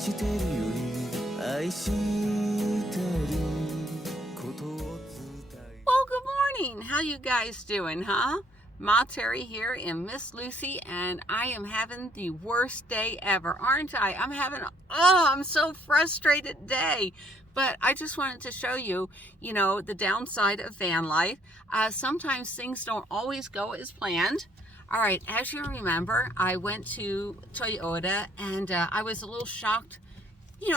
してるより愛してることを伝え Well, good morning. How you guys doing, huh? Ma Terry here and Miss Lucy, and I am having the worst day ever, aren't I? I'm so frustrated day. But I just wanted to show you, the downside of van life. Sometimes things don't always go as planned. All right, as you remember, I went to Toyota, and I was a little shocked.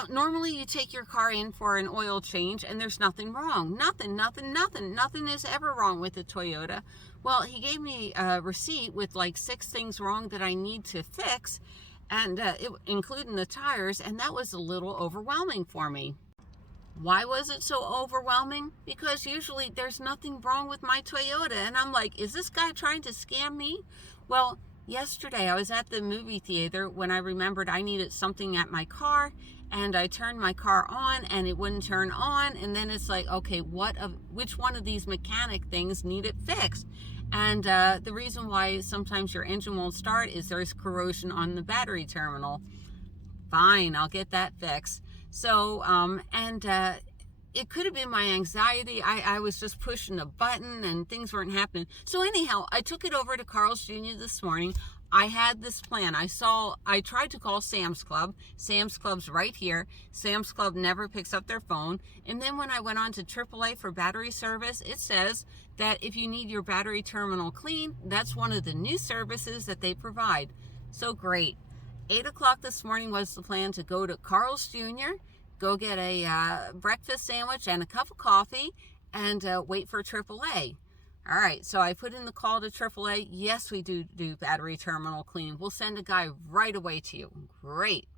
Normally you take your car in for an oil change and there's nothing wrong. Nothing is ever wrong with the Toyota. Well, he gave me a receipt with like 6 things wrong that I need to fix, and including the tires, and that was a little overwhelming for me. Why was it so overwhelming? Because usually there's nothing wrong with my Toyota, and I'm like, is this guy trying to scam me? Well, yesterday I was at the movie theater when I remembered I needed something at my car, and I turned my car on and it wouldn't turn on, and then it's like, okay, which one of these mechanic things needed fixed? And the reason why sometimes your engine won't start is there's corrosion on the battery terminal. Fine, I'll get that fixed. So, it could have been my anxiety. I was just pushing a button and things weren't happening. So anyhow, I took it over to Carl's Jr. this morning. I had this plan. I tried to call Sam's Club. Sam's Club's right here. Sam's Club never picks up their phone. And then when I went on to AAA for battery service, it says that if you need your battery terminal clean, that's one of the new services that they provide. So great. 8 o'clock this morning was the plan to go to Carl's Jr., go get a breakfast sandwich and a cup of coffee, and wait for AAA. All right, so I put in the call to AAA. Yes, we do battery terminal cleaning. We'll send a guy right away to you. Great.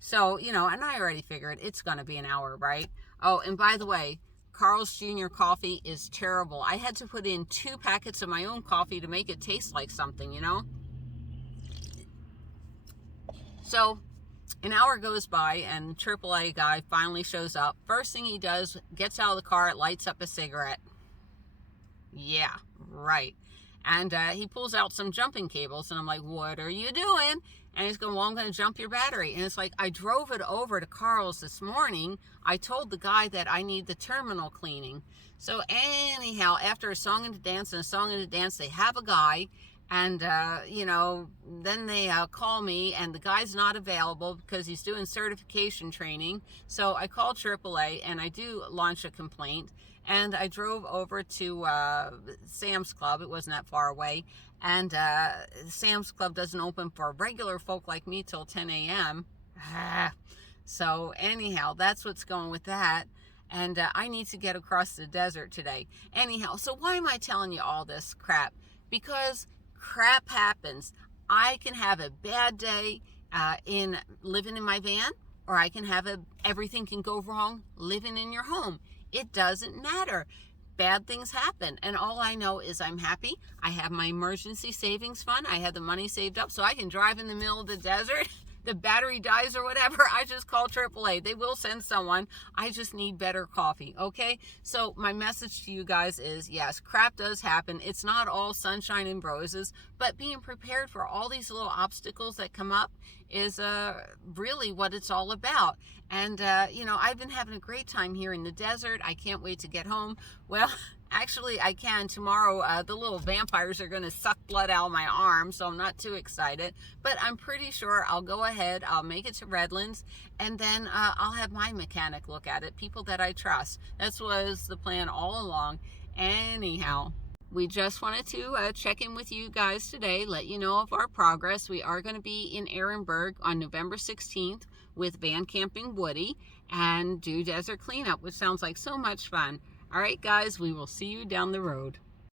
So, and I already figured it's going to be an hour, right? Oh, and by the way, Carl's Jr. coffee is terrible. I had to put in 2 packets of my own coffee to make it taste like something, So, an hour goes by and the AAA guy finally shows up. First thing he does, gets out of the car, lights up a cigarette. Yeah, right. And he pulls out some jumping cables, and I'm like, what are you doing? And he's going, well, I'm going to jump your battery. And it's like, I drove it over to Carl's this morning. I told the guy that I need the terminal cleaning. So anyhow, after a song and a dance and a song and a dance, they have a guy. And, then they call me, and the guy's not available because he's doing certification training. So I called AAA, and I do launch a complaint. And I drove over to Sam's Club. It wasn't that far away. And Sam's Club doesn't open for regular folk like me till 10 a.m. So anyhow, that's what's going with that. And I need to get across the desert today. Anyhow, so why am I telling you all this crap? Because crap happens. I can have a bad day in living in my van, or I can have everything can go wrong living in your home. It doesn't matter. Bad things happen. And all I know is I'm happy. I have my emergency savings fund. I have the money saved up so I can drive in the middle of the desert. The battery dies or whatever, I just call AAA. They will send someone. I just need better coffee, okay? So my message to you guys is, yes, crap does happen. It's not all sunshine and roses, but being prepared for all these little obstacles that come up is really what it's all about. And, I've been having a great time here in the desert. I can't wait to get home. Well, actually, I can. Tomorrow, the little vampires are going to suck blood out of my arm, so I'm not too excited. But I'm pretty sure I'll go ahead. I'll make it to Redlands, and then I'll have my mechanic look at it, people that I trust. That was the plan all along. Anyhow, we just wanted to check in with you guys today, let you know of our progress. We are going to be in Ehrenberg on November 16th with Van Camping Woody and do desert cleanup, which sounds like so much fun. All right, guys, we will see you down the road.